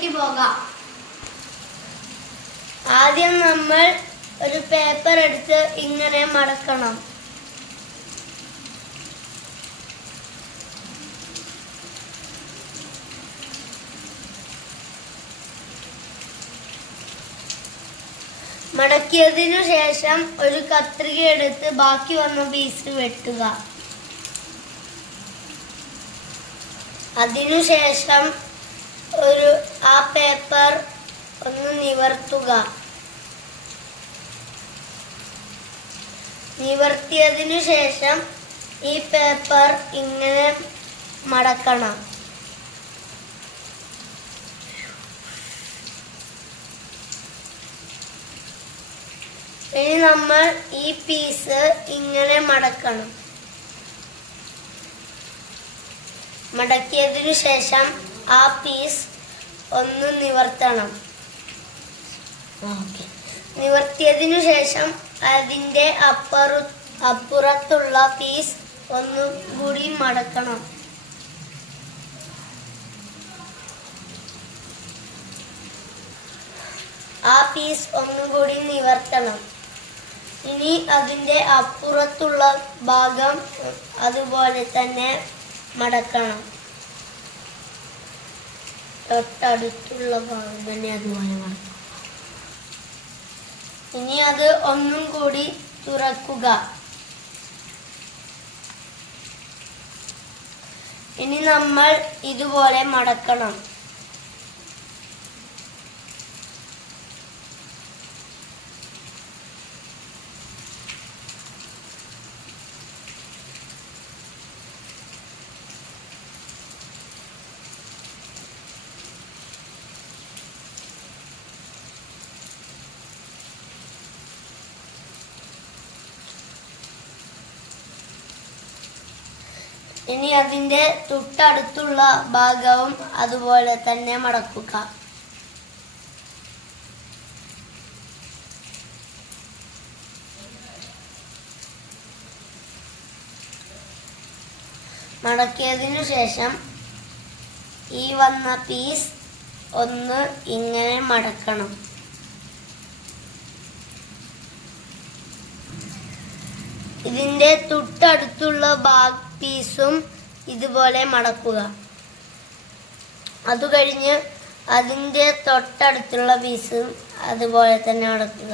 വീഡിയോയിലേക്ക് പോകാം. ആദ്യം നമ്മൾ ഒരു പേപ്പർ എടുത്ത് ഇങ്ങനെ മടക്കണം. മടക്കിയതിനു ശേഷം ഒരു കത്രിക എടുത്ത് ബാക്കി വന്ന പീസ് വെട്ടുക. അതിനുശേഷം ആ പേപ്പർ ഒന്ന് നിവർത്തുക. നിവർത്തിയതിനു ശേഷം ഈ പേപ്പർ ഇങ്ങനെ മടക്കണം. ഇനി നമ്മൾ ഈ പീസ് ഇങ്ങനെ മടക്കണം. മടക്കിയതിനു ശേഷം ആ പീസ് ഒന്ന് നിവർത്തണം. നിവർത്തിയതിനു ശേഷം അതിൻ്റെ അപ്പുറത്തുള്ള പീസ് ഒന്നും കൂടി മടക്കണം. ആ പീസ് ഒന്നുകൂടി നിവർത്തണം. ഇനി അതിൻ്റെ അപ്പുറത്തുള്ള ഭാഗം അതുപോലെ തന്നെ മടക്കണം. തൊട്ടടുത്തുള്ള ഭാഗം തന്നെ അതുപോലെ മടക്കണം. ഇനി അത് ഒന്നും കൂടി തുറക്കുക. ഇനി നമ്മൾ ഇതുപോലെ മടക്കണം. ഇനി അതിൻ്റെ തൊട്ടടുത്തുള്ള ഭാഗവും അതുപോലെ തന്നെ മടക്കുക. മടക്കിയതിനു ശേഷം ഈ വന്ന പീസ് ഒന്ന് ഇങ്ങനെ മടക്കണം. ഇതിൻ്റെ തൊട്ടടുത്തുള്ള പീസും ഇതുപോലെ മടക്കുക. അത് കഴിഞ്ഞ് അതിൻ്റെ തൊട്ടടുത്തുള്ള പീസും അതുപോലെ തന്നെ മടക്കുക.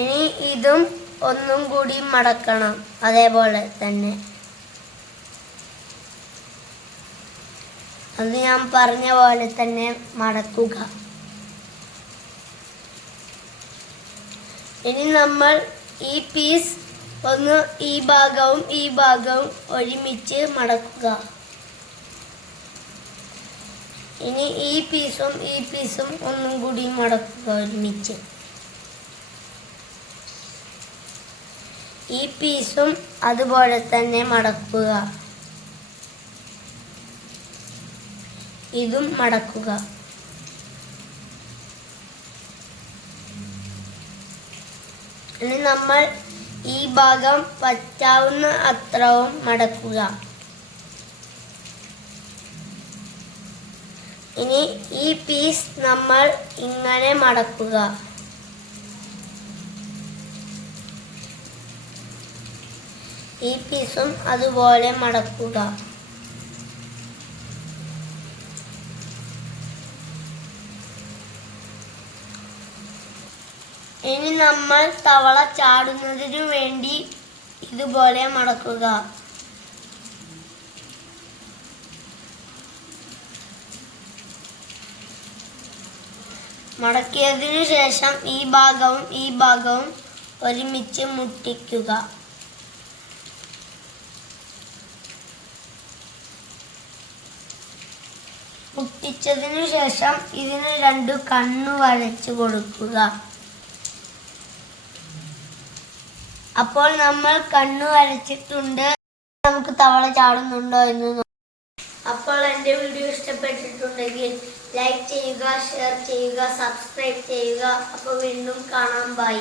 ഇനി ഇതും ഒന്നും കൂടി മടക്കണം. അതേപോലെ തന്നെ അത് ഞാൻ പറഞ്ഞ പോലെ തന്നെ മടക്കുക. ഇനി നമ്മൾ ഈ പീസ് ഒന്ന് ഈ ഭാഗവും ഒരുമിച്ച് മടക്കുക. ഇനി ഈ പീസും ഒന്നും കൂടി മടക്കുക ഒരുമിച്ച്. ഈ പീസും അതുപോലെ തന്നെ മടക്കുക. ഇതും മടക്കുക. ഇനി നമ്മൾ ഈ ഭാഗം പറ്റാവുന്ന അത്രയും മടക്കുക. ഇനി ഈ പീസ് നമ്മൾ ഇങ്ങനെ മടക്കുക. ഈ പീസും അതുപോലെ മടക്കുക. ഇനി നമ്മൾ തവള ചാടുന്നതിനു വേണ്ടി ഇതുപോലെ മടക്കുക. മടക്കിയതിനു ശേഷം ഈ ഭാഗവും ഒരുമിച്ച് മുട്ടിക്കുക. മുട്ടിച്ചതിനു ശേഷം ഇതിന് 2 കണ്ണു വരച്ചു കൊടുക്കുക. അപ്പോൾ നമ്മൾ കണ്ണു വരച്ചിട്ടുണ്ട്. നമുക്ക് തവള ചാടുന്നുണ്ടോ എന്ന് നോക്കാം. അപ്പോൾ എൻ്റെ വീഡിയോ ഇഷ്ടപ്പെട്ടിട്ടുണ്ടെങ്കിൽ ലൈക്ക് ചെയ്യുക, ഷെയർ ചെയ്യുക, സബ്സ്ക്രൈബ് ചെയ്യുക. അപ്പോൾ വീണ്ടും കാണാം. ബൈ.